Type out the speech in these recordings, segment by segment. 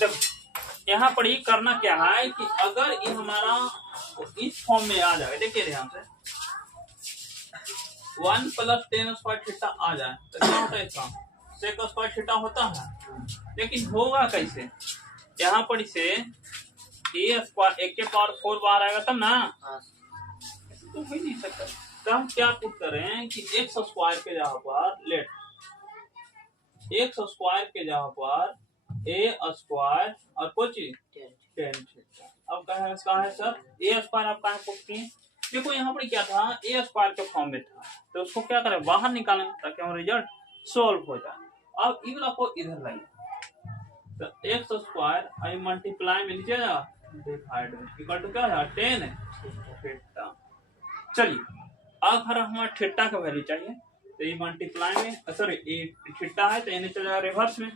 देखो यहाँ पर ये करना क्या है कि अगर ये हमारा इस फॉर्म में आ जाए, देखिए ध्यान से 1 + tan स्क्वायर थीटा आ जाए तो क्या होता है इसका sec स्क्वायर थीटा होता है। लेकिन होगा कैसे, यहाँ पर इसे a स्क्वायर 1 के पावर 4 बार आएगा तब ना, तो हो ही नहीं सकता। तो हम क्या पुट कर रहे हैं कि x स्क्वायर के जगह पर लेट x स्क्वायर के जगह पर a स्क्वायर और कुछ tan थीटा। अब कहा है सर a स्क्वायर आप कहाँ पुट किए, देखो यहाँ पर क्या था a स्क्वायर के फॉर्म में था तो उसको क्या करें बाहर निकालें ताकि हमारा रिजल्ट सोल्व हो जाए। अब इधर को इधर लाइए तो x स्क्वायर आई मल्टीप्लाई में नीचे जाएगा डिवाइड में इक्वल टू क्या है tan थीटा। चलिए अगर हमारा थीटा का वैल्यू चाहिए तो ये मल्टीप्लाई में सॉरी ये थीटा है तो इन्हें चला जाएगा रिवर्स में,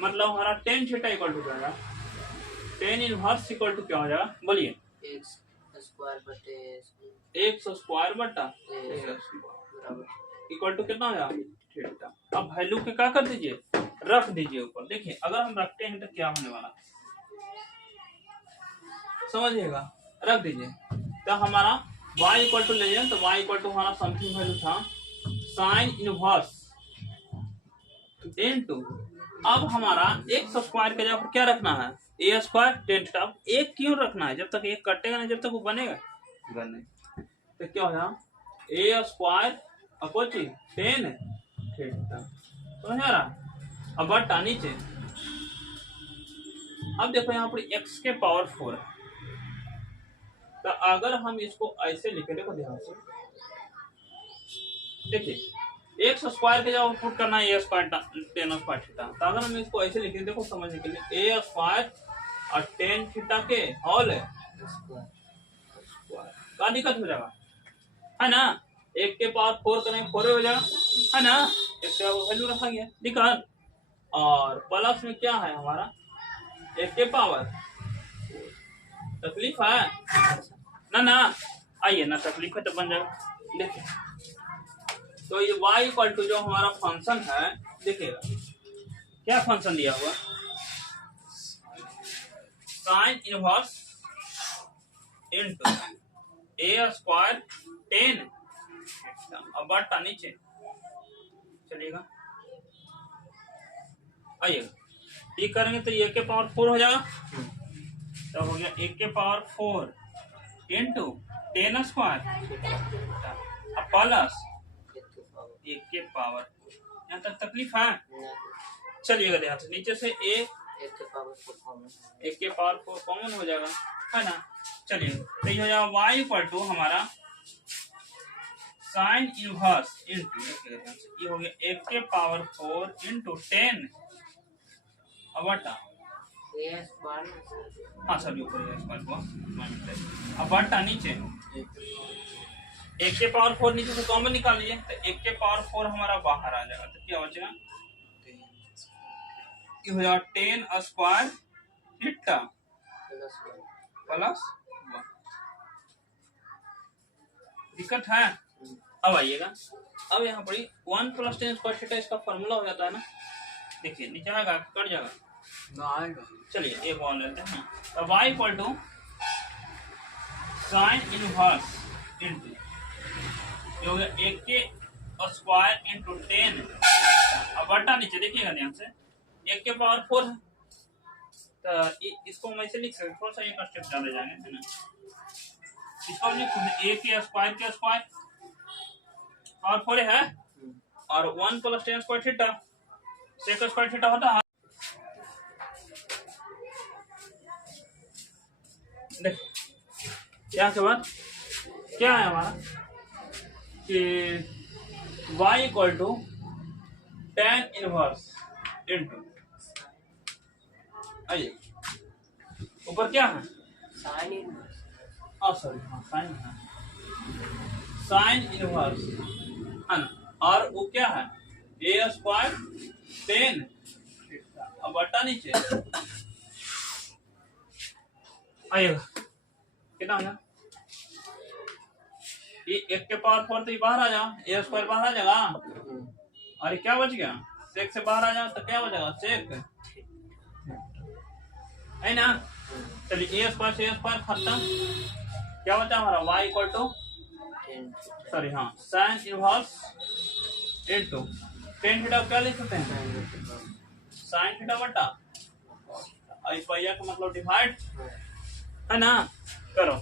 मतलब हमारा tan थीटा इक्वल टू क्या हो जाएगा tan इनवर्स इक्वल टू क्या हो जाएगा बोलिए x स्क्वायर बटा इक्वल टू कितना हो जाएगा थीटा। अब वैल्यू के क्या कर दीजिए रख दीजिए ऊपर। देखिए अगर हम रखते हैं तो क्या होने वाला समझिएगा, रख दीजिए तो हमारा y इक्वल टू ले जाए तो y इक्वल टू हमारा समथिंग वैल्यू था साइन इनवर्स इनटू अब हमारा x स्क्वायर के जगह पर क्या रखना है a स्क्वायर tan थीटा। अब एक क्यों रखना है, जब तक ये कटेगा नहीं जब तक वो बनेगा बने तो क्या हो जाएगा a square upon tan theta. समझ आ रहा। अब बटा नीचे अब देखो यहाँ पर x के पावर 4 है तो अगर हम इसको ऐसे लिखे, देखो ध्यान से देखिए x स्क्वायर के जगह पुट करना है a square tan square theta, तो अगर हम इसको ऐसे लिखे देखो समझने के लिए a स्क्वायर और tan थीटा के होल है क्या दिक्कत हो जाएगा है ना, 1 के पावर 4 करेंगे 4 हो जाएगा है ना, इसका वैल्यू रखा गया दिक्कत। और प्लस में क्या है हमारा 1 के पावर तकलीफ है ना आइए ना तकलीफ है तो बन जाएगा। देखिए तो ये y इक्वल टू जो हमारा फंक्शन है देखिएगा क्या फंक्शन दिया हुआ sign inverse into a square tan अब बटा नीचे चलिएगा आइएगा ये करेंगे तो 1 के पावर 4 हो जाएगा तो हो गया 1 के power 4 into tan square plus 1 के पावर 4। यहाँ तक तकलीफ है चलिएगा ध्यान से नीचे से 1 के पावर 4 कॉमन हो जाएगा है ना। चलिए तो ये हो जाएगा y इक्वल टू हमारा साइन इनवर्स इनटू ये हो गया 1 के पावर 4 इनटू tan अब बटा हाँ सभी ऊपर स्क्वायर को अब बटा नीचे 1 के पावर 4 नीचे से कॉमन निकाल लीजिए तो 1 के पावर 4 हमारा बाहर आ जाएगा तो क्या बचेगा ये हो जाएगा tan स्क्वायर थीटा प्लस दिक्कत है। अब आइएगा अब यहाँ पर 1 + tan स्क्वायर थीटा इसका फॉर्मूला हो जाता है ना, देखिए नीचे आएगा कट जाएगा ना आएगा। चलिए एक और लेते हैं तो y equal to sine inverse into जो 1 के स्क्वायर इनटू tan अब बटा नीचे देखिएगा ध्यान से 1 के पावर 4 है तो इसको हम ऐसे लिख सकते थोड़ा सा एक स्टेप डाले जाएंगे है ना, इसको लिख सकते 1 के स्क्वायर पावर 4 है और 1 + tan square theta sec square theta होता है। यहाँ के बाद क्या है हमारा कि y equal to tan inverse into आइए ऊपर क्या है साइन इनवर्स साइन इनवर्स है ना और वो क्या है a स्क्वायर tan अब बटा नीचे आइएगा कितना हो जाएगा ये 1 के पावर 4 तो ये बाहर आ जाएगा a स्क्वायर बाहर आ जाएगा और क्या बच गया sec से बाहर आ जाएगा तो क्या बचेगा sec है ना। चलिए ए स्क्वायर से ए स्क्वायर खत्म, क्या बचा हमारा y इक्वल टू सॉरी हाँ sign inverse into tan theta क्या लिख सकते हैं साइन थीटा बटा आई पाई का मतलब डिवाइड है ना। करो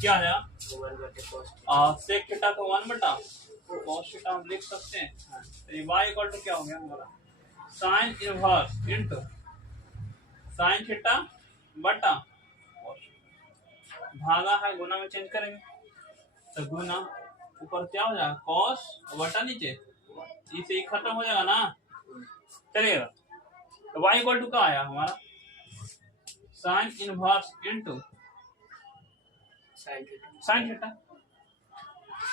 क्या है सेक थीटा को 1 बटा cos थीटा हम लिख सकते हैं। तो ये y इक्वल टू क्या हो गया हमारा sine inverse into sine theta बटा भागा है गुना में चेंज करेंगे तो गुना ऊपर क्या हो जाएगा cos बटा नीचे इसे ही खत्म हो जाएगा ना। चलिएगा तो y इक्वल टू क्या आया हमारा sine inverse into sine theta.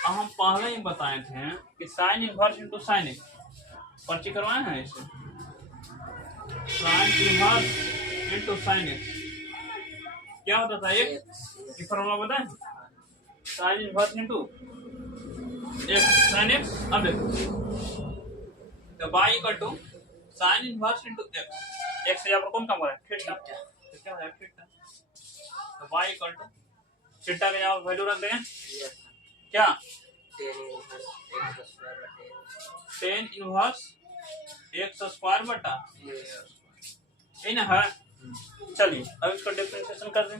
हम पहले ही बताए थे कि sine inverse into sine x पर्ची करवाए हैं इसे sine inverse into sine x क्या होता था एक फॉर्मूला बताएं sine inverse into x sine x. अब तो y equal to sine inverse into x x से यहाँ पर कौन काम कर रहा है थीटा तो क्या हो जाएगा थीटा। तो y इक्वल टू थीटा का यहाँ वैल्यू रख देंगे क्या टेन इनवर्स एक्स स्क्वायर बटा है ना है। चलिए अब इसका डिफरेंशिएशन कर दें।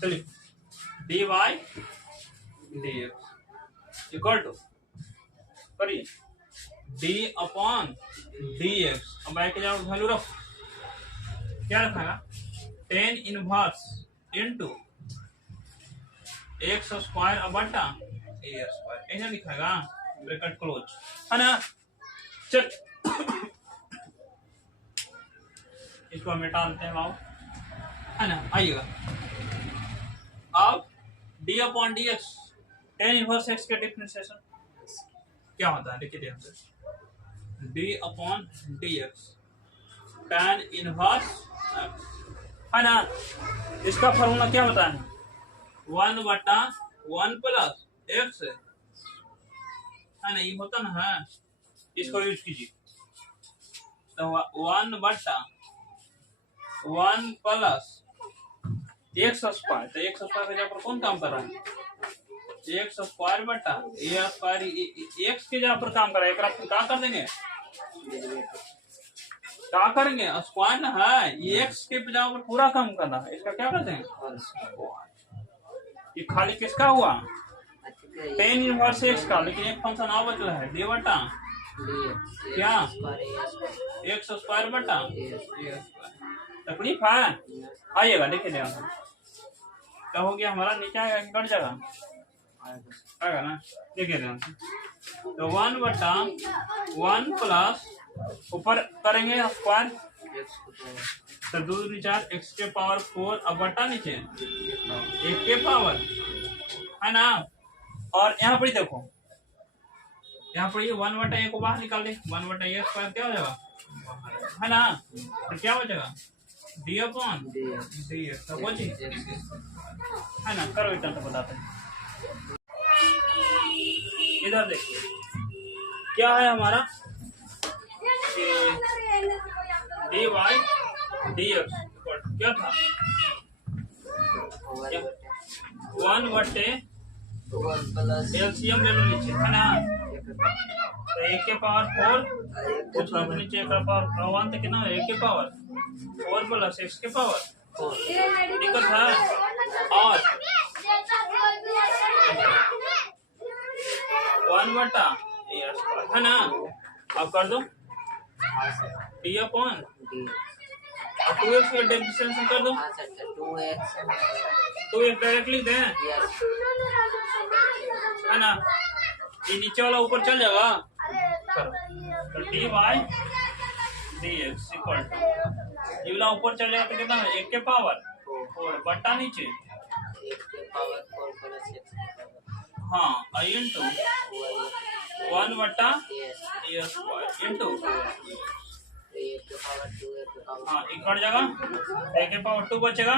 चलिए d y d x equal to करिए डी अपॉन डी एक्स। अब आई के जगह वैल्यू रखो क्या रखेगा tan inverse into x square बटा ए स्क्वायर ऐसा लिखेगा ब्रैकेट क्लोज है ना। चल इसको मिटा देते हैं बाबू है ना। आइएगा अब d upon d x tan inverse x के डिफरेंशिएशन क्या होता है देखिए ध्यान D upon d x tan inverse है ना। इसका फॉर्मूला क्या होता है 1 बटा 1 प्लस एक्स है ना ये होता ना है इसको यूज कीजिए तो 1 बटा 1 प्लस एक्स स्क्वायर तो एक्स स्क्वायर के जगह पर कौन काम कर रहा है एक्स स्क्वायर बटा ए स्क्वायर एक्स के जगह पर काम कर रहा है एक क्या कर देंगे क्या करेंगे स्क्वायर ना है ये एक्स के जगह पर पूरा काम करना है इसका क्या कर देंगे ये खाली किसका हुआ टेन इनवर्स एक्स का लेकिन एक फंक्शन और बचला है डी बटा क्या एक्स स्क्वायर बटा तकलीफ है। आइएगा देखिए ध्यान क्या हो गया हमारा नीचे आएगा कि कट जाएगा आएगा ना देखिए ध्यान तो 1 बटा 1 प्लस ऊपर करेंगे स्क्वायर तो 2 4 एक्स के पावर 4 अब बटा नीचे 1 के पावर है ना। और यहाँ पर देखो यहाँ पर ये 1 बटा ए को बाहर निकाल दे 1 बटा ए स्क्वायर क्या हो जाएगा है ना। तो क्या हो जाएगा डी अपॉन डी एक्स है ना। करो इतना तो बताते हैं इधर देखिए क्या है हमारा डी वाई डी एक्स क्या था 1 बटे एलसीएम ले लो नीचे है ना। तो 1 के पावर 4 कुछ नीचे 1 का पावर 1 तक कितना 1 के पावर 4 प्लस एक्स के पावर दिक्कत है और 1 बटा है ना। अब कर दो डी अपॉन अब 2x का डिफरेंशिएशन कर दो 2x डायरेक्टली दे है ना। ये नीचे वाला ऊपर चल जाएगा तो d y d x equal to ये वाला ऊपर चल जाएगा तो कितना है 1 के पावर 4 बटा नीचे 1 के पावर 4 प्लस x हाँ इंटू 1 बटा ए स्क्वायर इंटू हाँ एक कट जाएगा 1 के पावर 2 बचेगा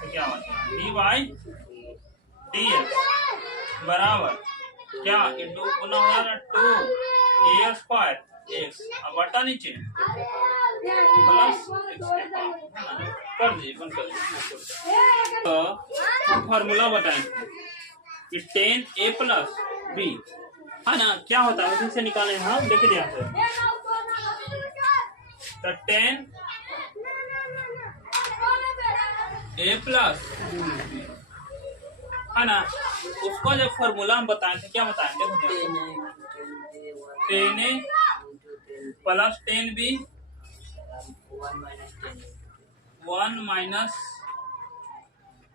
तो क्या बचेगा डी वाई डी एक्स बराबर क्या इंटू पुनः हमारा 2 ए स्क्वायर एक्स अब बटा नीचे प्लस एक्स के पावर कर दीजिए, बंद कर दीजिए। तो फॉर्मूला बताएं कि 10a प्लस बी है ना, क्या होता है उसी से निकालें हम, देख लिया है। तो 10a प्लस है ना, उसको जब फॉर्मूला हम बताए थे, क्या बताए थे? 10a plus 10b 1 minus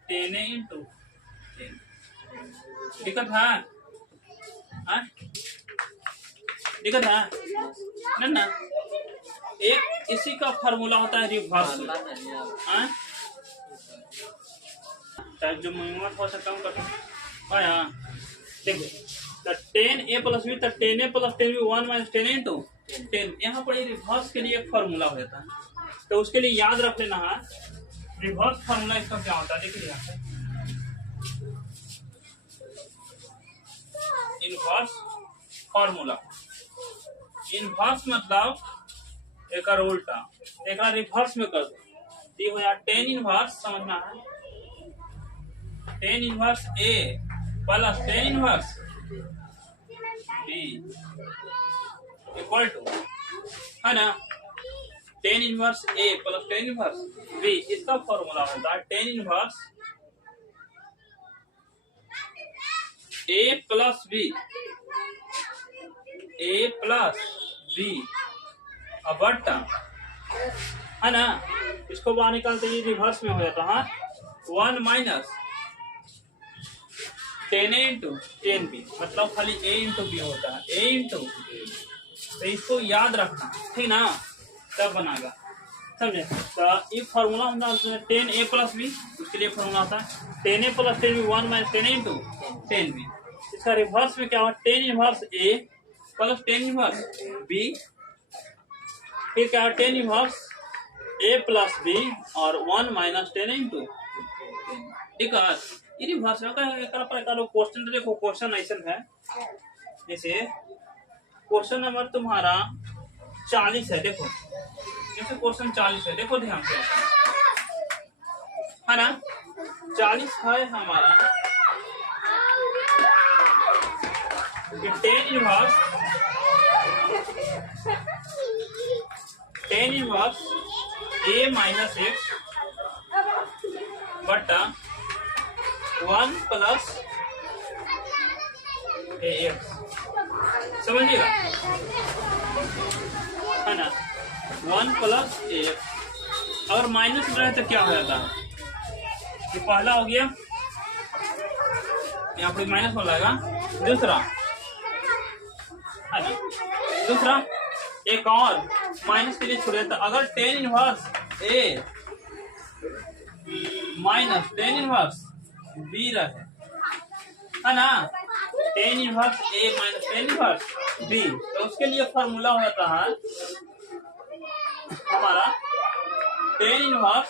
10a into 10। दिक्कत है? दिक्कत है ना? एक इसी का फॉर्मूला होता है रिवर्स। चाहे जो मिनिमम हो सकता हूँ कर आया। देखिए तो 10a प्लस बी, तो 10a plus 10b 1 minus 10a into 10। यहाँ पर रिवर्स के लिए एक फॉर्मूला हो जाता है, तो उसके लिए याद रख लेना है रिवर्स फॉर्मूला इसका क्या होता है। देखिए यहाँ पे इनवर्स फॉर्मूला, इनवर्स मतलब एक उल्टा, एक रिवर्स में कर दो। ये हो जाए 10 इनवर्स, समझना है 10 inverse a plus 10 inverse b equal to है ना 10 inverse a plus 10 inverse b. इसका फॉर्मूला होता है 10 inverse a plus b, a plus b बट्टा है ना, इसको बाहर निकालते ही रिवर्स में हो जाता है 1 माइनस 10a इंटू 10b, मतलब खाली a इंटू बी होता है, a इंटू। तो इसको याद रखना, ठीक ना, तब बनेगा, समझे? तो ये फॉर्मूला हम डालते हैं 10a प्लस बी, उसके लिए फॉर्मूला आता है 10a plus 10b 1 minus 10a into 10b। इसका रिवर्स में क्या हुआ 10 inverse a plus 10 inverse b, फिर क्या 10 इनवर्स a प्लस b और 1 माइनस 10 इंटू। ठीक है, ये रिवर्स में क्वेश्चन देखो, क्वेश्चन ऐसा है जैसे क्वेश्चन नंबर तुम्हारा 40 है। देखो जैसे क्वेश्चन 40 है, देखो ध्यान से है ना, 40 है हमारा 10 इनवर्स a माइनस x बट्टा 1 प्लस ax, समझिएगा है ना, 1 प्लस ax। अगर माइनस रहे तो क्या हो जाता है? ये पहला हो गया, यहाँ पर माइनस हो जाएगा। दूसरा है ना, दूसरा एक और माइनस के लिए छोड़ देता। अगर 10 inverse a minus 10 inverse b रहे है ना, 10 inverse a minus 10 inverse b, तो उसके लिए फॉर्मूला हो जाता है हमारा 10 इनवर्स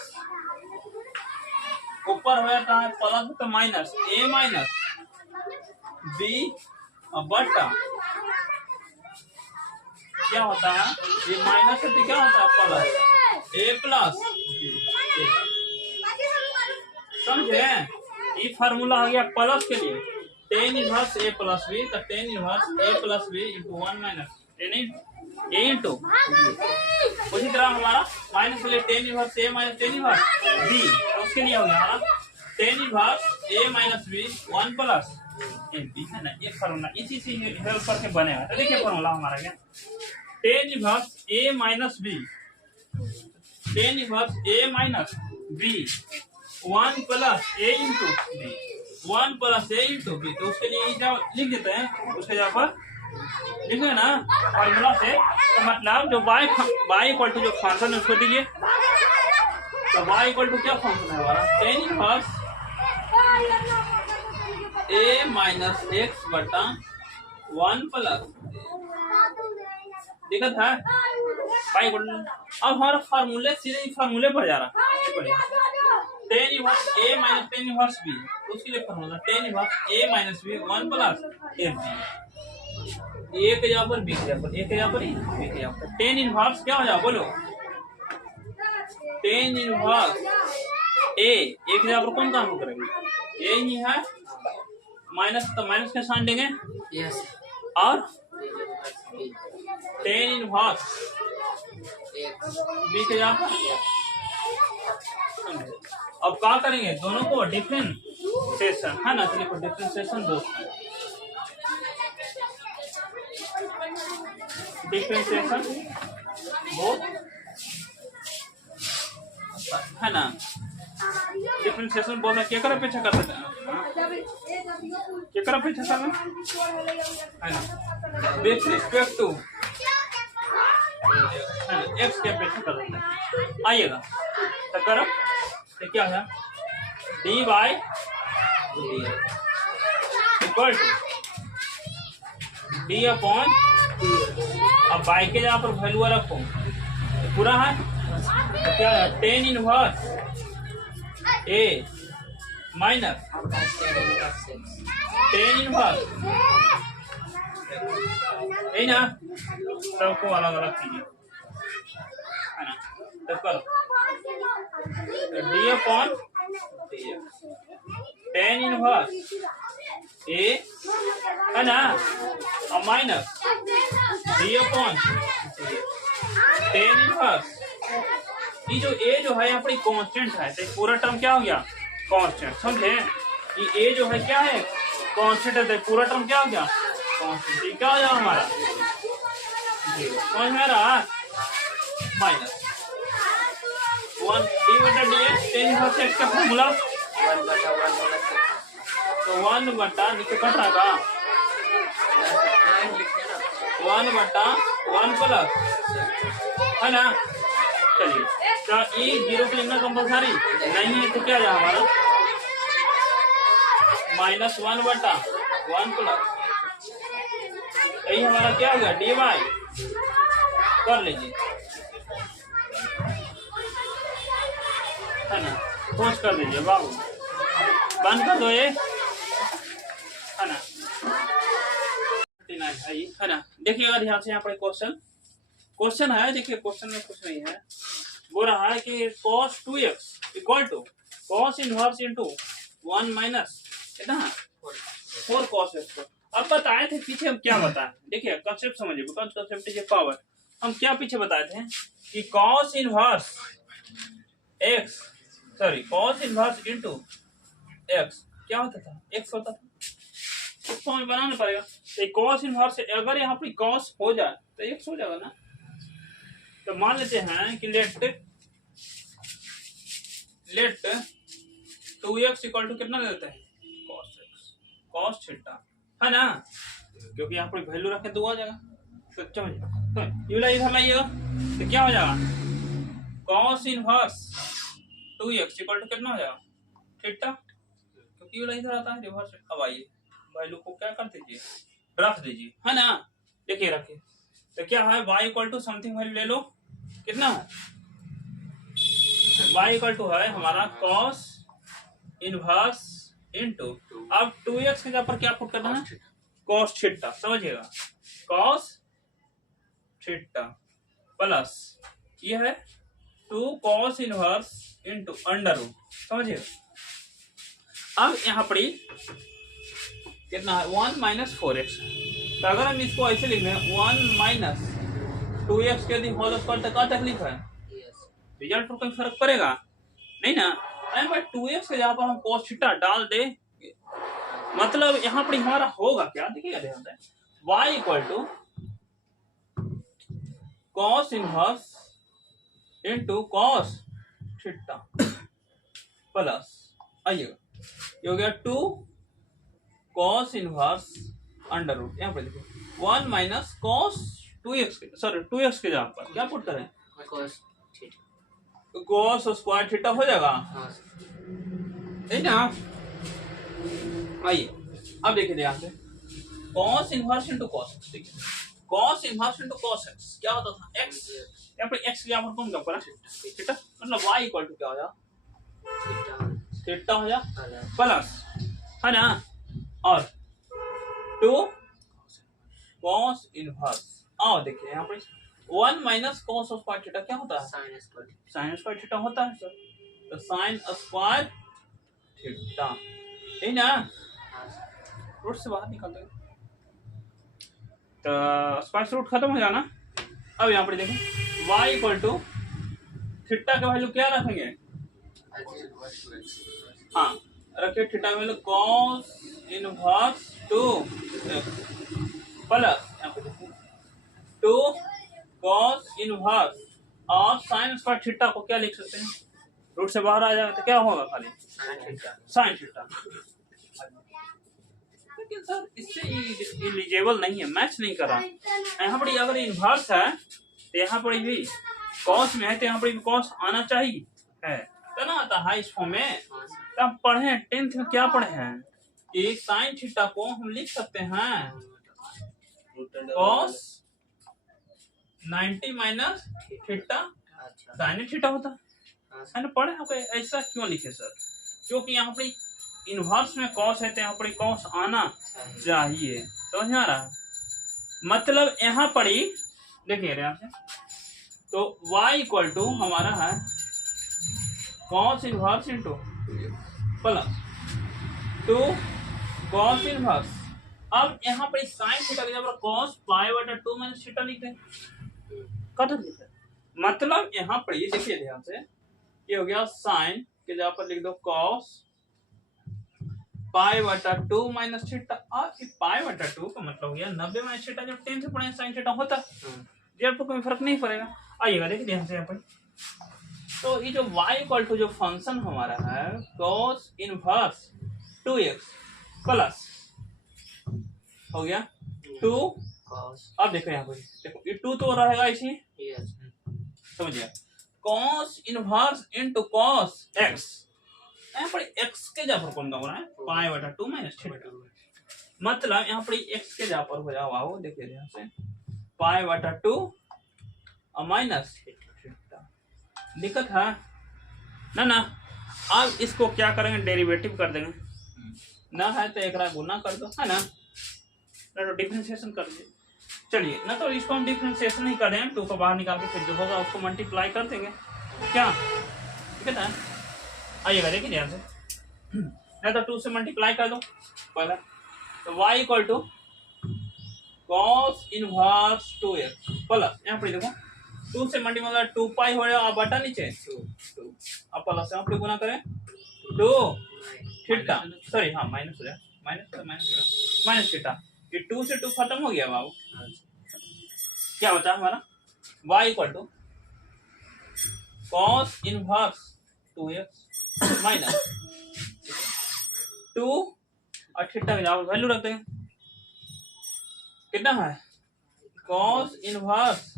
ऊपर हो जाता है प्लस तो माइनस a माइनस b बट्टा क्या होता है, ये माइनस से क्या होता है प्लस a प्लस, समझे? ये फार्मूला हो गया प्लस के लिए 10 इनवर्स a प्लस b, तो 10 inverse a plus b into 1 minus 10 a into. उसी तरह हमारा माइनस के लिए 10 inverse a minus 10 inverse b, तो उसके लिए हो गया हमारा 10 inverse a minus b 1 plus b, है ना। ये फार्मूला इसी से हेल्प करके बनेगा। तो देखिए फार्मूला हमारा क्या 10 inverse a minus b, 10 inverse a minus b 1 plus a into b, 1 plus a into b। तो उसके लिए लिख देते हैं, उसके जगह पर लिखे ना फॉर्मूला से, तो मतलब जो y इक्वल टू जो फंक्शन है उसको दीजिए। तो y इक्वल टू क्या फंक्शन है हमारा 10 इनवर्स a माइनस x बटा 1 प्लस, दिक्कत है y इक्वल। अब हमारा फार्मूले सीधे फार्मूले पर जा रहा है 10 inverse a minus 10 inverse b, उसके लिए formula 10 inverse a minus b 1 plus b। ए के जगह पर बी के जगह पर, ए के जगह पर बी के जगह पर 10 इनवर्स क्या हो जाए बोलो, 10 इनवर्स ए एक जगह पर कौन काम करेंगे, ए ही है, माइनस तो माइनस के साइन देंगे, यस और b ten inverse x b के जगह पर। अब क्या करेंगे, दोनों को डिफरेंशिएशन है ना, चलिए डिफरेंशिएशन दोस्तों, डिफरेंशिएशन बोथ है ना, डिफरेंशिएशन बोल क्या कर पीछे कर देते हैं, क्या कर पीछे कर है ना, विथ रिस्पेक्ट टू एक्स के पीछे कर देते हैं। आइएगा तो करो तो क्या है, d y equal to d upon, अब बाई के जगह पर वैल्यू रखो तो पूरा है, तो क्या है ten inverse A minus tan inverse है ना, सबको अलग अलग कीजिए है ना, तो करो डी अपॉन टेन इनवर्स ए है ना, और minus D upon tan inverse, ये जो ए जो है अपनी कांस्टेंट है, तो पूरा टर्म क्या हो गया कांस्टेंट, समझे, ये ए जो है क्या है कांस्टेंट है, तो पूरा टर्म क्या हो गया कांस्टेंट, ये क्या हो जाएगा हमारा समझ में आ रहा, माइनस वन डी बटा D x, tan inverse x का फॉर्मूला 1/1 तो 1/, नीचे कट रहा था 1/1 प्लस है ना, चलिए क्या ये जीरो पे लिखना कंपलसरी नहीं है, तो क्या जाए हमारा -1/1 प्लस, यही हमारा क्या होगा डी वाई, कर लीजिए है ना, खोज कर दीजिए बाबू, बंद कर दो ये है ना, 39 है ना। देखिएगा ध्यान से यहाँ पर क्वेश्चन है, देखिए क्वेश्चन में कुछ नहीं है, बोल रहा है कि cos 2x equal to cos inverse into 1 minus कितना 4 cos x। अब बताए थे पीछे हम क्या बताए, देखिए कंसेप्ट समझिए, बिकॉज कंसेप्ट इज पावर, हम क्या पीछे बताए थे कि cos inverse x sorry cos inverse into x क्या होता था, x होता था, x हमें बनाना पड़ेगा, तो cos इनवर्स अगर यहाँ पर cos हो जाए तो x हो जाएगा ना, तो मान लेते हैं कि लेट 2x इक्वल टू कितना ले लेते हैं cos x cos थीटा है ना, क्योंकि यहाँ पर वैल्यू रखें तो आ जाएगा, तो समझिए ये इधर लाइएगा तो क्या हो जाएगा cos inverse 2x equal to कितना हो जाएगा थीटा, क्योंकि ये इधर आता है रिवर्स। अब आइए वैल्यू को क्या कर दीजिए रख दीजिए है ना, देखिए रखिए तो क्या है y equal to something value ले लो, कितना है y इक्वल टू है हमारा cos इनवर्स इनटू, अब 2x के जगह पर क्या पुट करना है cos थीटा, समझिएगा cos थीटा प्लस ये है 2 cos inverse into under root, समझिएगा। अब यहाँ पर कितना है 1 माइनस 4x, तो अगर हम इसको ऐसे लिख लें 1 माइनस 2x के यदि होल स्क्वायर तो क्या तकलीफ है, रिजल्ट पर कोई फर्क पड़ेगा नहीं ना, अरे भाई 2x के जगह पर हम cos थीटा डाल दे, मतलब यहाँ पर हमारा होगा क्या, देखिएगा ध्यान से y equal to cos inverse into cos theta plus आइएगा ये हो गया 2 cos इनवर्स अंडर रूट, यहाँ पर देखिए 1 minus cos 2x sorry 2x के जगह पर क्या पुट करें cos स्क्वायर थीटा हो जाएगा है ना। आइए अब देखिए ध्यान से cos inverse into cos x, देखिए cos inverse into cos x क्या होता था x, यहाँ पर x के जगह पर कौन क्या पड़ा थीटा, मतलब y इक्वल टू क्या हो जाएगा थीटा हो जाए प्लस है ना, और 2 cos इनवर्स, आओ देखिए यहाँ पर 1 माइनस cos स्क्वायर थीटा क्या होता है साइन स्क्वायर थीटा होता है सर, तो साइन स्क्वायर थीटा, है ना। हाँ सर। रूट से बाहर निकल देंगे तो स्क्वायर रूट खत्म हो जाना। अब यहाँ पर देखो y इक्वल टू थीटा का वैल्यू क्या रखेंगे, हाँ रखिए थीटा का value cos inverse 2x plus 2 cos inverse और साइन स्क्वायर थीटा को क्या लिख सकते हैं, रूट से बाहर आ जाएगा तो क्या होगा, खाली साइन थीटा। लेकिन सर इससे इलिजिबल नहीं है, मैच नहीं कर रहा। यहाँ पर अगर इनवर्स है तो यहाँ पर भी कॉस में है तो यहाँ पर भी कॉस आना चाहिए है, तो ना आता है इस फॉर्म में। तो हम पढ़े 10th में क्या पढ़े हैं कि साइन थीटा को हम लिख सकते हैं cos 90 minus theta sine theta होता है ना। पढ़े हो ऐसा क्यों लिखे सर, क्योंकि यहाँ पर इनवर्स में कॉस है तो यहाँ पर कॉस आना चाहिए, समझ में आ रहा है। मतलब यहाँ पर ही देखिए यहाँ से तो y इक्वल टू हमारा है cos inverse into plus 2 cos inverse. अब यहाँ पर साइन थीटा की जगह कॉस पाई बटा 2 माइनस थीटा लिखते हैं, कट लिखते हैं। मतलब यहाँ पर ये देखिए ध्यान से ये हो गया साइन के जगह पर लिख दो कॉस पाई बटा 2 माइनस थीटा। और पाई बटा 2 का मतलब हो गया 90 माइनस थीटा, जब 10 से पढ़े साइन थीटा होता जब तो कोई फर्क नहीं पड़ेगा। आइएगा देखिए ध्यान से यहाँ पर तो ये जो y इक्वल टू जो फंक्शन हमारा है cos इनवर्स 2x प्लस हो गया 2 अब देखो यहाँ पर देखो ये 2 तो रहेगा इसी, समझिए cos inverse into cos x, यहाँ पर x के जगह पर कौन का हो रहा है पाई बटा 2 माइनस थीटा। मतलब यहाँ पर x के जगह पर हो जाओ आओ देखिए ध्यान से पाई बटा 2 और माइनस दिक्कत है ना। अब इसको क्या करेंगे डेरिवेटिव कर देंगे, ना है तो एक गुना कर दो है ना, तो डिफरेंशिएशन कर दीजिए। चलिए ना तो इसको हम डिफरेंशिएशन नहीं कर रहे हैं, 2 को बाहर निकाल के फिर जो होगा उसको मल्टीप्लाई कर देंगे क्या, ठीक है। आइएगा देखिए ध्यान से ना तो 2 से मल्टीप्लाई कर दो पहला तो y equal to cos inverse 2x plus यहाँ पर देखो 2 से मल्टीप्लाई 2 पाई हो जाएगा बटा नीचे 2 अब प्लस यहाँ पर गुना करें 2 थीटा सॉरी हाँ माइनस हो जाए माइनस थीटा, ये 2 से 2 खत्म हो गया बाबू, क्या बचा हमारा y equal to cos inverse 2x minus 2 और थीटा का वैल्यू रख देंगे कितना है कॉस इनवर्स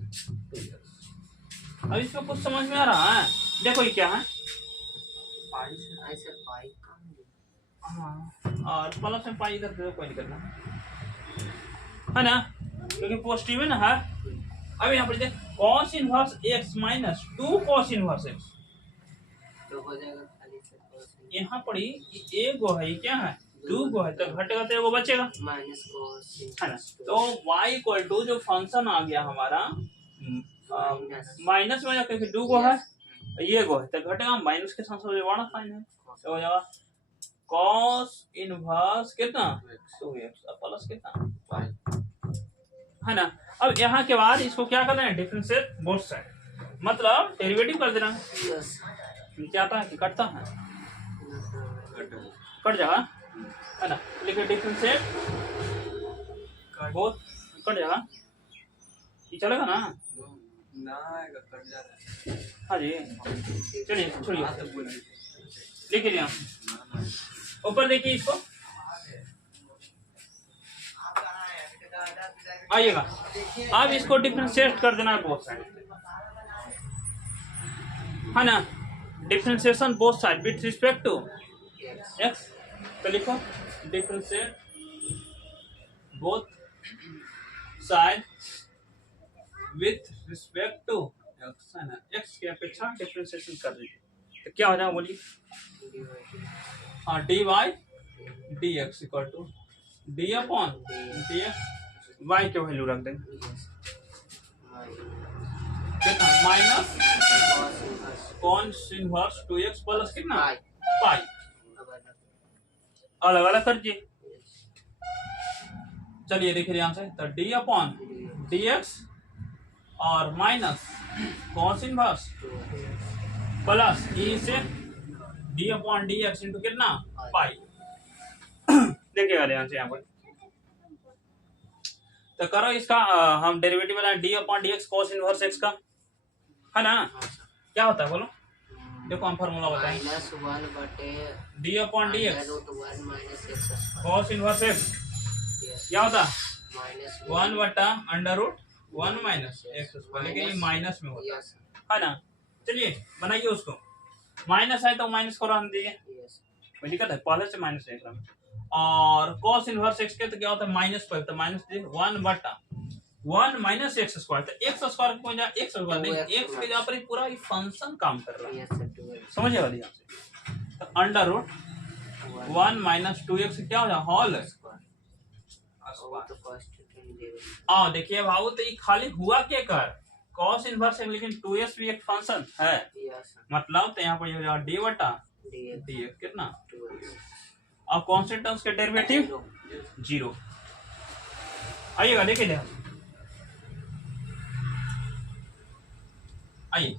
2x। अब इसको कुछ समझ में आ रहा है, देखो ये क्या है हाँ और प्लस में पाई इधर दे कोई नहीं करना है ना, क्योंकि पॉजिटिव है ना है। अब यहाँ पर देख cos inverse x minus 2 cos inverse x तो हो जाएगा खाली से cos यहाँ पर ही एक गो है क्या है 2 गो है तो घटेगा तो एगो बचेगा माइनस cos है ना। तो y इक्वल टू जो फंक्शन आ गया हमारा माइनस में जाकर 2 गो है ये गो है तो घटेगा माइनस के साथ बड़ा साइन है तो हो जाएगा cos इनवर्स कितना 2x प्लस कितना है ना। अब यहाँ के बाद इसको क्या करना है डिफरेंशिएट बोथ साइड, मतलब डेरिवेटिव कर देना है। क्या आता है कि कटता है कट जाएगा है ना, लिखिए डिफरेंशिएट बोथ कट जाएगा ये चलेगा ना कट जा रहा है हाँ जी चलिए छोड़िए लिखिए यहाँ ऊपर देखिए इसको आइएगा। अब इसको डिफरेंशिएट कर देना है बोथ साइड है ना, differentiation both side with respect to x तो लिखो differentiate both side with respect to x है ना, x की अपेक्षा डिफरेंशिएशन कर दीजिए तो क्या हो जाएगा बोलिए हाँ dy dx equal to d upon dx y के वैल्यू रख देंगे कितना माइनस कॉन कॉस इनवर्स 2x प्लस कितना पाई पाई अलग अलग कर दिए। चलिए देखिए ध्यान से, तो डी अपॉन डी एक्स और माइनस कॉस इनवर्स प्लस ई से D upon d x into कितना पाई। देखिएगा ध्यान से यहाँ पर, तो करो इसका हम डेरिवेटिव बनाए D upon d x cos inverse x का, है ना। क्या होता है बोलो, देखो हम फॉर्मूला बताएं, -1/√1 D upon d x minus x cos inverse x क्या होता है -1 1/√1 माइनस एक्स स्क्वायर, लेकिन ये माइनस में होता है ना। चलिए बनाइए उसको, माइनस है तो माइनस को रहने दीजिए, कोई दिक्कत है, पहले से माइनस एक रहा। और cos इनवर्स x के तो क्या होता है माइनस पर, तो माइनस 1/1 माइनस एक्स स्क्वायर, तो एक्स स्क्वायर को जा एक्स स्क्वायर नहीं, एक्स के जगह पर पूरा ये फंक्शन काम कर रहा है, समझिए वाली यहाँ से। तो √1 माइनस 2x क्या हो जाए होल। देखिए भाऊ, तो ये खाली हुआ क्या कर cos इनवर्स है, लेकिन 2x भी एक फंक्शन है, मतलब तो यहाँ पर ये हो जाएगा d बटा dx कितना, और कांस्टेंट टर्म्स के डेरिवेटिव 0। आइएगा देखिए ध्यान, आइए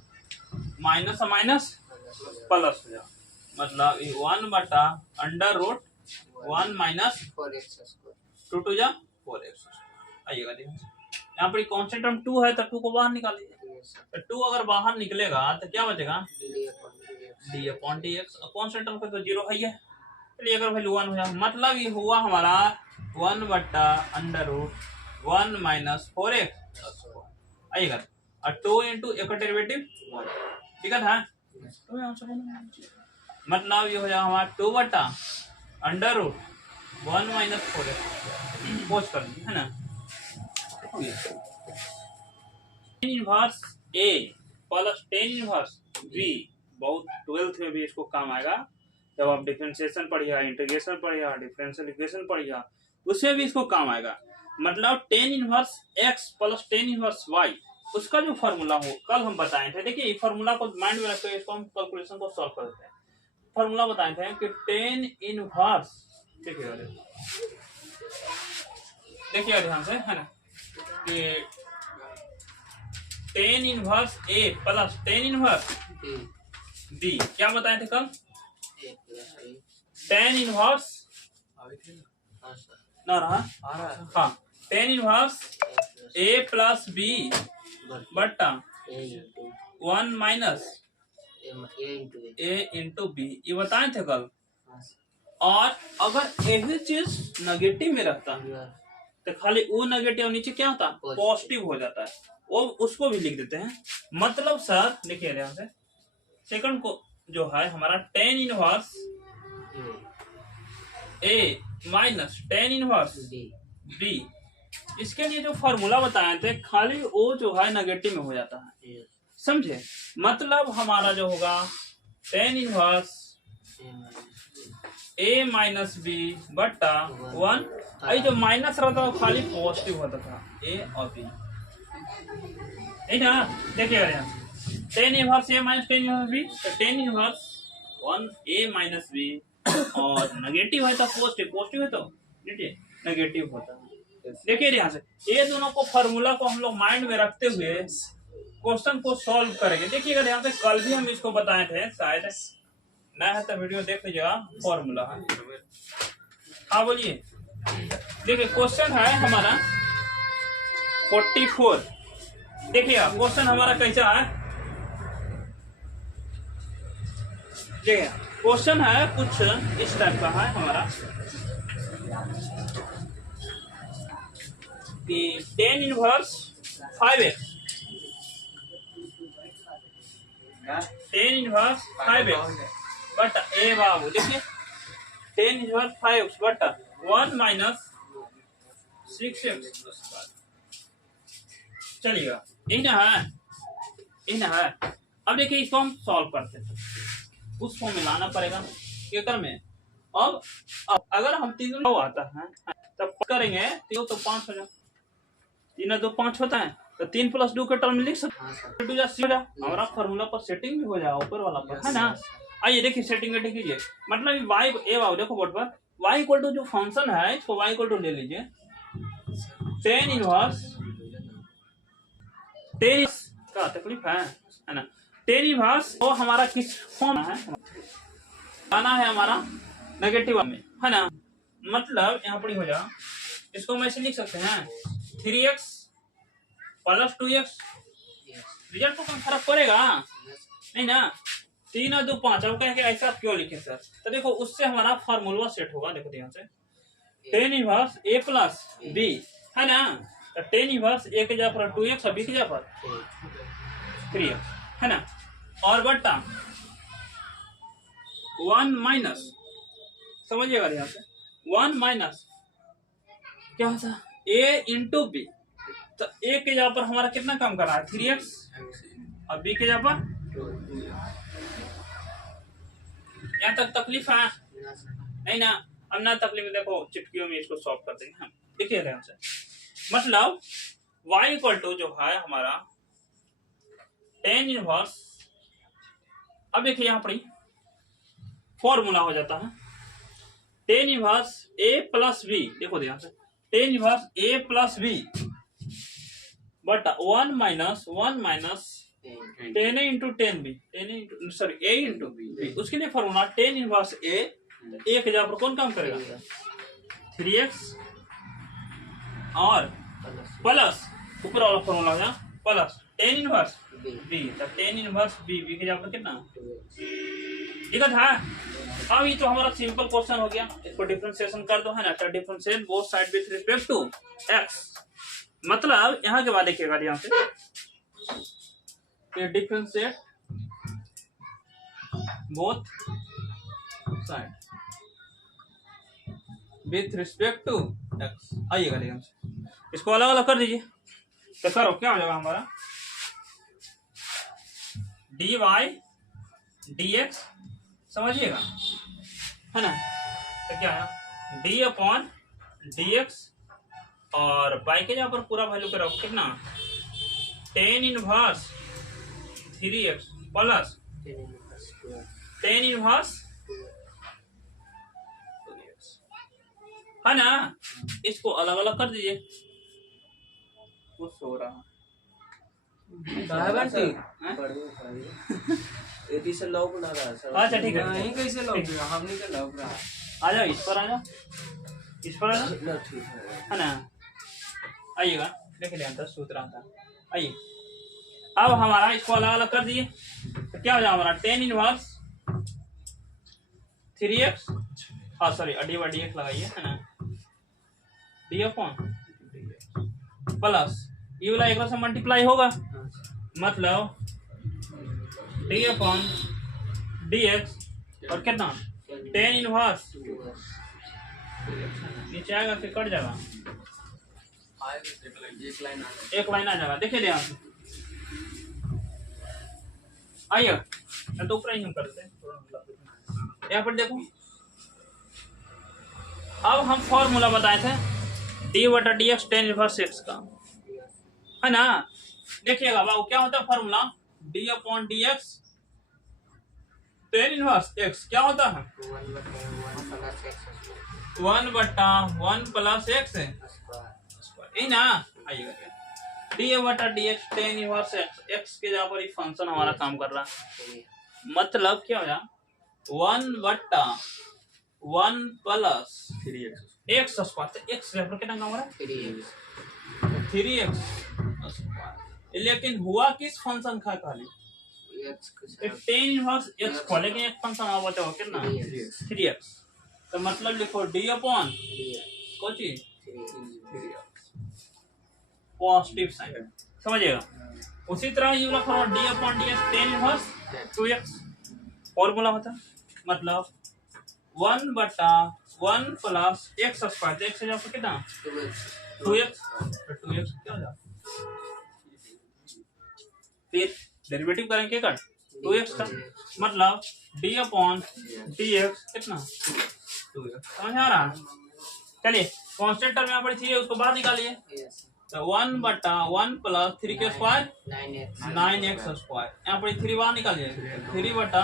माइनस माइनस प्लस हो जाए, मतलब 1/√1 माइनस 2 टू जा 4x। आइएगा देखिए यहाँ पर कांस्टेंट टर्म 2 है, तो 2 को बाहर निकालिए, तो 2 अगर बाहर निकलेगा तो क्या बचेगा D upon d x, constant term का तो 0 है ही है, चलिए अगर वैल्यू 1 हो जाए, मतलब ये हुआ हमारा 1/√1 माइनस 4x। आइएगा और 2 इंटू एक डेरिवेटिव ठीक है, मतलब ये हो जाएगा हमारा 2/√1 माइनस 4x, पोस्ट कर लीजिए, है ना। tan inverse a plus tan inverse b, बहुत 12th में भी इसको काम आएगा, जब आप डिफरेंशिएशन पढ़िएगा, इंटीग्रेशन पढ़िएगा, डिफरेंशियल इक्वेशन पढ़िएगा, उससे भी इसको काम आएगा। मतलब tan inverse x plus tan inverse y, उसका जो फॉर्मूला हो कल हम बताए थे, देखिए इस फॉर्मूला को माइंड में रखते हुए इसको हम कैलकुलेशन को सॉल्व करते हैं। फॉर्मूला बताए थे कि tan इनवर्स, देखिए ध्यान से, है ना, कि tan inverse a plus tan inverse b, क्या बताए थे कल, tan इनवर्स ना रहा, हाँ tan inverse a plus b बटा 1 माइनस a इंटू बी, ये बताए थे कल। और अगर यही चीज नेगेटिव में रहता है तो खाली वो नेगेटिव नीचे क्या होता है पॉजिटिव हो जाता है, वो उसको भी लिख देते हैं। मतलब सर देखिए ध्यान से, सेकंड को जो है हमारा tan inverse a minus tan inverse b, इसके लिए जो फॉर्मूला बताए थे खाली वो जो है नेगेटिव में हो जाता है, समझे। मतलब हमारा जो होगा tan inverse a minus b बटा 1, ये जो माइनस रहता है खाली पॉजिटिव होता था a और b, है ना। देखिएगा यहाँ tan inverse a minus tan inverse b, तो tan inverse 1 a minus b, और नेगेटिव है तो पॉजिटिव, पॉजिटिव है तो नेगेटिव होता है। देखिए यहाँ से ये दोनों को फॉर्मूला को हम लोग माइंड में रखते हुए क्वेश्चन को सॉल्व करेंगे। देखिएगा ध्यान से, कल भी हम इसको बताए थे, शायद नया है तो वीडियो देख लीजिएगा, फॉर्मूला है। हाँ बोलिए, देखिए क्वेश्चन है हमारा 44। देखिएगा क्वेश्चन हमारा कैसा है, देखिए क्वेश्चन है कुछ इस टाइप का है हमारा कि tan inverse 5x, tan inverse 5x बटा ए बाबू, देखिए tan इनवर्स 5x बटा 1 माइनस 6x। चलिएगा यही ना है, यही ना है। अब देखिए इसको हम सॉल्व करते हैं, उसको मिलाना पड़ेगा केकर में। अब अगर हम 3 आता है तब करेंगे तो 5 हो जाए, 3 2 5 होता है, तो 3 + 2 के टर्म में लिख सकते हाँ सर। टू जा सीधा हमारा फार्मूला पर सेटिंग भी हो जाएगा ऊपर वाला पर, है ना। आइए देखिए सेटिंग वेटिंग कीजिए, मतलब y ए बाबू देखो बोर्ड पर y इक्वल टू जो फंक्शन है इसको y इक्वल टू ले लीजिए tan इनवर्स tan का तकलीफ है ना। tan इनवर्स वो हमारा किस फॉर्म है, आना है हमारा नेगेटिव में, है ना। मतलब यहाँ पर हो जाएगा, इसको हम ऐसे लिख सकते हैं 3x + 2x। रिजल्ट को कौन फर्क पड़ेगा नहीं ना। 3 और 2 5। अब कहेंगे ऐसा क्यों लिखे सर, तो देखो उससे हमारा फार्मूला सेट होगा। देखो ध्यान से tan इनवर्स a + b, है ना। तो tan इनवर्स a के जगह पर 2x और b के जगह पर 3x, है ना। और बट्टा 1 माइनस, समझिएगा ध्यान से 1 माइनस क्या होता है a × b। तो a के जगह पर हमारा कितना काम कर रहा है 3x और b के जगह पर। यहाँ तक तकलीफ है नहीं ना। अब ना तकलीफ में देखो चिटकियों में इसको सॉल्व कर देंगे हम। देखिए ध्यान से, मतलब y इक्वल टू जो है हमारा tan इनवर्स। अब देखिए यहाँ पर फॉर्मूला हो जाता है tan इनवर्स a + b। देखो ध्यान से tan inverse a + b but 1 minus tan a × tan b, a × b। उसके लिए फॉर्मूला tan इनवर्स a के जगह पर कौन काम करेगा 3x और प्लस ऊपर वाला फॉर्मूला हो जाए प्लस tan इनवर्स b। तो tan इनवर्स b के जगह पर कितना ठीक है। अब ये तो हमारा सिंपल क्वेश्चन हो गया, इसको डिफरेंशिएशन कर दो, है ना। तो differentiate both side with respect to x। मतलब यहाँ के बाद देखिएगा ध्यान से differentiate both side with respect to x। आइएगा ध्यान से, इसको अलग अलग कर दीजिए। तो करो क्या हो जाएगा हमारा dy dx, समझिएगा, है ना। तो क्या है d/dx और y के जगह पर पूरा वैल्यू करो कितना tan inverse 3x plus tan inverse 2x, है ना। इसको अलग अलग कर दीजिए। कुछ हो रहा से लॉक ना रहा सर। अच्छा ठीक है, नहीं कैसे लॉक रहा, हम नहीं कर लॉक रहा। आ जाओ इस पर, आ जाओ इस पर, आ जाओ, ना ठीक है ना। आइएगा देखिए ध्यान से सूत्र आता है। आइए अब हमारा इसको अलग अलग कर दिए तो क्या हो जाएगा हमारा tan इनवर्स 3x, हाँ सॉरी dx लगाइए, है ना। d/, प्लस ये वाला एक बार से मल्टीप्लाई होगा, मतलब d/dx और कितना tan इनवर्स नीचे आएगा फिर कट जाएगा, एक लाइन आ जाएगा। देखिए ध्यान से, आइए तो ऊपर ही हम करते हैं। यहाँ पर देखो अब हम फॉर्मूला बताए थे d/dx tan इनवर्स x का, है ना। देखिएगा बाबू क्या होता है formula d/dx tan inverse x क्या होता है 1/1 + x है ना। आइएगा d/dx tan इनवर्स x के जगह पर फंक्शन हमारा काम कर रहा है, मतलब क्या हो जाए 1/1 + 3x स्क्वायर। x जगह पर कितना काम हो रहा है 3x। लेकिन हुआ किस फंक्शन का खाली tan इनवर्स x को, लेकिन एक फंक्शन आ बताओ कितना 3x। तो मतलब लिखो d/, कोची पॉजिटिव साइन, समझिएगा। उसी तरह ये वाला formula d/dx tan inverse 2x formula होता है, मतलब 1/1 + x स्क्वायर। x से जब कितना 2x, तो 2x क्या हो जाएगा, फिर डेरिवेटिव करेंगे कट 2x का, मतलब d/dx कितना 2x। समझ आ रहा है। चलिए कांस्टेंट टर्म यहाँ पर थी उसको बाहर निकालिए, तो 1/1 प्लस 3 के स्क्वायर 9x 9x स्क्वायर। यहाँ पर 3 बार निकालिए 3/d/,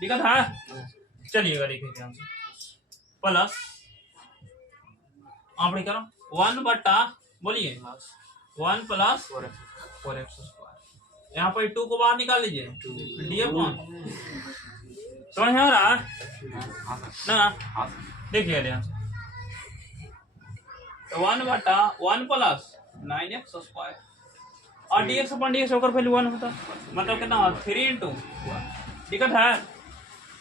दिक्कत है? चलिएगा देखिए ध्यान से, प्लस आप करो 1/, बोलिए 1 प्लस 4x स्क्वायर। यहाँ पर 2 को बाहर निकाल लीजिए d/, समझ में आ रहा है ना? देखिए ध्यान से, 1/1 प्लस 9x स्क्वायर और dx/dx होकर वैल्यू 1 होता, मतलब कितना 3 × 1। दिक्कत है?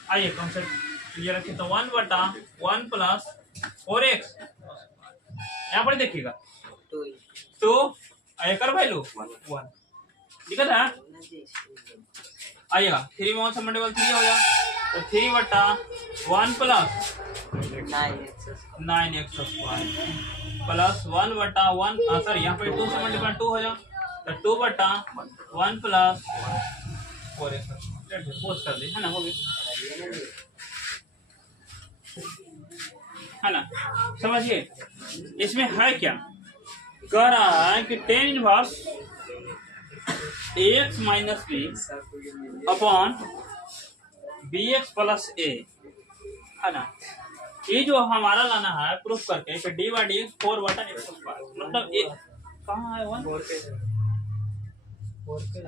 आइए कॉन्सेप्ट क्लियर रखिए। तो 1/1 प्लस 4x, यहाँ पर देखिएगा 2 कर वैल्यू 1। दिक्कत है? आइएगा 3 में 1 से मल्टीपल 3 हो जाए, तो 3/1 plus 9x square plus 1/1, sorry यहाँ पे 2 से मल्टीपल 2 हो जाए, तो 2/1 प्लस 4x स्क्वायर। पोस्ट कर दी है ना, हो गई है ना? समझिए इसमें है क्या, कह रहा है कि tan inverse ax minus b upon bx plus a, है ना? ये जो हमारा लाना है प्रूफ करके कि d/dx 4/x स्क्वायर, मतलब ये कहाँ है 1?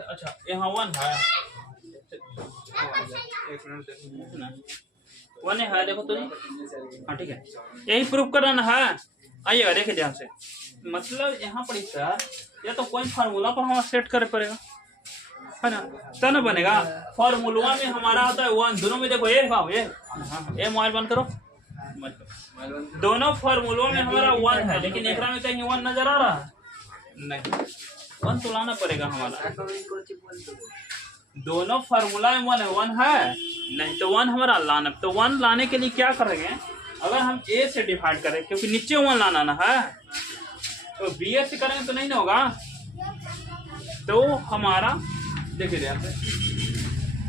अच्छा यहाँ 1 है, 1 है, देखो तो हाँ ठीक है, यही प्रूफ करना है। आइएगा देखिए ध्यान से, मतलब यहाँ पर सर या तो कोई फार्मूला पर हमारा सेट करे पड़ेगा, है ना? तब ना बनेगा। फार्मूला में हमारा होता है 1, दोनों में देखो ये मोबाइल बंद करो, दोनों फार्मूलों में हमारा 1 है, लेकिन एक में कहीं 1 नजर आ रहा है नहीं, 1 तो लाना पड़ेगा हमारा। दोनों फार्मूला में 1 है नहीं, तो 1 हमारा लाना। तो 1 लाने के लिए क्या करेंगे, अगर हम a से डिवाइड करें, क्योंकि नीचे 1 लाना ना है, तो b से करेंगे तो नहीं ना होगा। तो हमारा देखिए ध्यान से,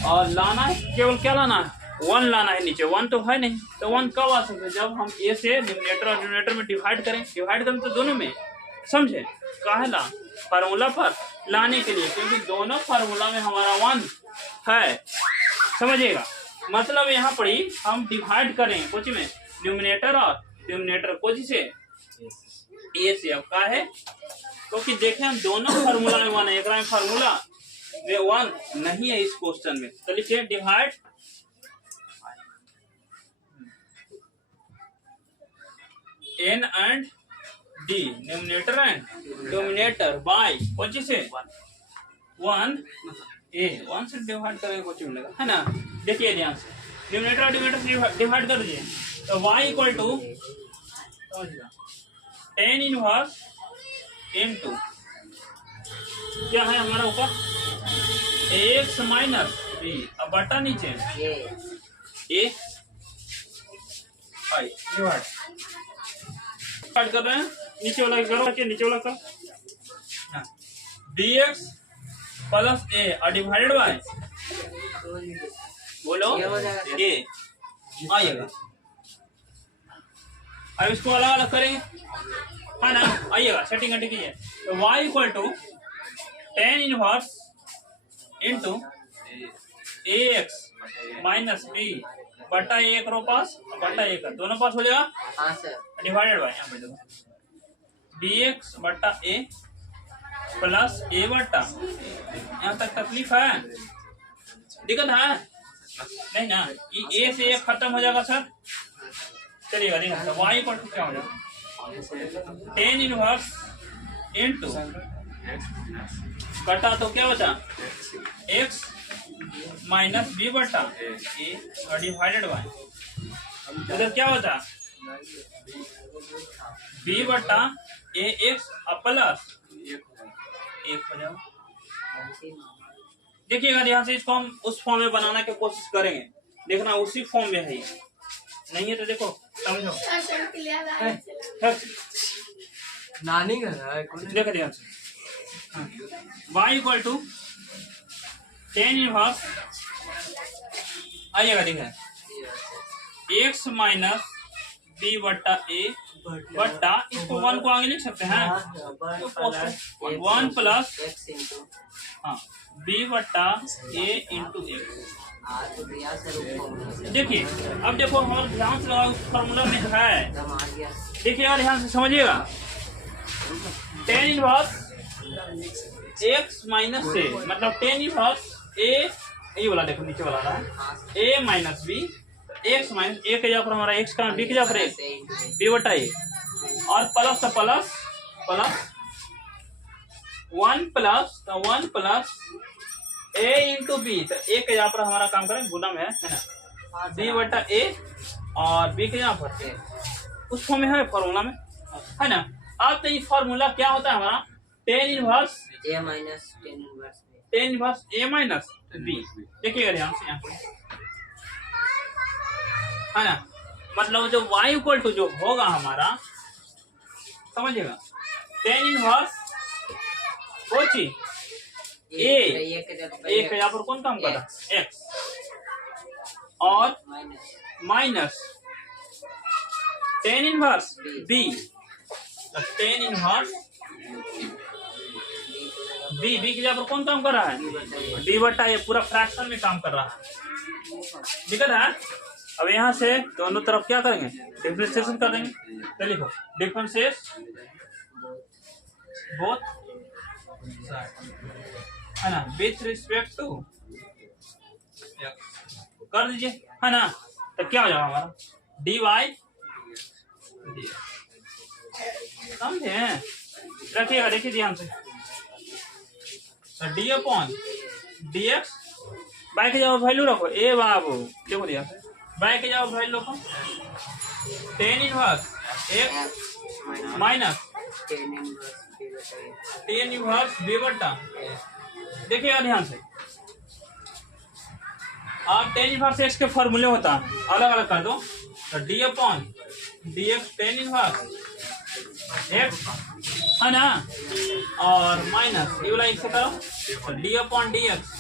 और लाना है केवल क्या लाना है, 1 लाना है, नीचे 1 तो है नहीं, तो 1 कब आ सकते, जब हम a से न्यूमरेटर और डिनोमिनेटर में डिवाइड करें तो दोनों में, समझे? काहे ला फार्मूला पर लाने के लिए, क्योंकि दोनों फार्मूला में हमारा 1 है, समझिएगा। मतलब यहाँ पर ही हम डिवाइड करें कुछ में न्यूमरेटर और डिनोमिनेटर कुछ से a से। अब का है, क्योंकि देखें हम दोनों फार्मूला में 1 है, एक में फार्मूला में 1 नहीं है इस क्वेश्चन में, तो लिखिए divide n and d, numerator and denominator by कुछ से 1 1 से डिवाइड करेंगे कुछ मिलेगा, है ना? देखिए ध्यान से, न्यूमरेटर और डिनोमिनेटर डिवाइड कर दीजिए, तो y equal to tan inverse into क्या है हमारा ऊपर ax माइनस b, अब बटा नीचे a आई डिवाइड कर रहे हैं, नीचे वाला करो, नीचे वाला कर dx प्लस a और डिवाइडेड बाय बोलो a आइएगा। अब इसको अलग अलग करेंगे, है ना? आइएगा सेटिंग कीजिए, तो y equal to tan inverse into ax minus b बटा a करो पास, बटा a कर दोनों पास हो जाएगा, हाँ सर, डिवाइडेड बाय यहाँ पे देखो bx बटा a प्लस a बटा, यहाँ तक तकलीफ है, दिक्कत है नहीं ना? ये a से a खत्म हो जाएगा सर, चलिएगा देखो y इक्वल टू क्या हो जाएगा tan इनवर्स इंटू बटा, तो क्या बचा x माइनस b बटा a और डिवाइडेड बाय, उधर क्या होता b बटा a x प्लस 1 हो जाएगा। देखिएगा ध्यान से, इसको हम उस फॉर्म में बनाने की कोशिश करेंगे, देखना उसी फॉर्म में है, नहीं है तो देखो समझो नानी का है, देखो ध्यान से, y equal to tan inverse, आइएगा देखिए x माइनस बी बट्टा ए बट्टा, इसको 1 को आगे लिख सकते हैं, तो 1 प्लस एक्स इंटू हाँ बी बट्टा ए इंटू एक्स। तो दिया सर ऊपर देखिए अब देखो हमारा ध्यान से लगाओ, फॉर्मूला में है, एकदम आ गया। देखिए यार ध्यान से समझिएगा, टेन इनवर्स एक्स माइनस ए मतलब टेन इनवर्स ए, ये वाला देखो नीचे वाला रहा है ए माइनस बी, एक्स माइनस ए के जगह पर हमारा एक्स का बी के जगह पर ए बी बटा ए, और प्लस तो प्लस प्लस 1 प्लस ए इंटू बी, तो ए के जगह पर हमारा काम करें गुना में है ना, बी बटा ए और बी के जगह पर उस फॉर्म में है, फॉर्मूला में है ना। अब तो ये फॉर्मूला क्या होता है हमारा, ten inverse A minus ten inverse B, ten inverse A minus B. देखिएगा ध्यान से यहाँ पे है ना, मतलब जो y इक्वल टू जो होगा हमारा, समझिएगा टेन इनवर्स वो चीज ए के यहाँ पर कौन काम कर रहा है एक्स, और minus ten inverse B, ten inverse b, b की जगह पर कौन काम कर रहा है बी बटा, ये पूरा फ्रैक्शन में काम कर रहा है, ठीक है ना। अब यहाँ से दोनों तरफ क्या करेंगे, डिफरेंशिएशन कर देंगे, तो लिखो डिफरेंशिएट बोथ है ना विथ रिस्पेक्ट टू कर दीजिए है ना, तो क्या हो जाएगा हमारा डी वाई, समझे, रखिएगा देखिए ध्यान से, D upon d x, by के जगह वैल्यू रखो ए बाबू, देखो ध्यान से बाई के जगह वैल्यू रखो tan inverse x minus ten inverse b बटा, देखिएगा ध्यान से, आप टेन इनवर्स एक्स के फॉर्मूले होता है अलग अलग कर दो, तो d upon d x tan inverse x है ना, और माइनस ये वाला इससे करो, तो d upon d x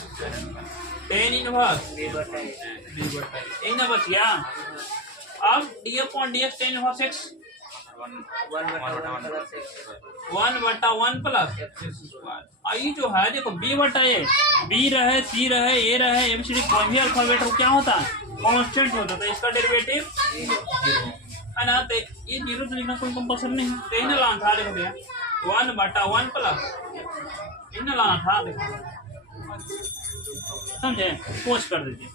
tan inverse b बटा एक ना बच गया। अब d upon d x tan inverse x 1 बटा 1 प्लस आई जो है देखो बी बटा ए, बी रहे सी रहे ए रहे एबीसीडी कोई भी अल्फाबेट हो क्या होता है कांस्टेंट होता है, तो इसका डेरिवेटिव है ना, तो ये जीरो से लिखना कोई कंपल्सरी नहीं, तो इन्हें लाना था, देखो भैया 1 बटा 1 प्लस इन्हें लाना था, देखो समझे, पोस्ट कर दीजिए।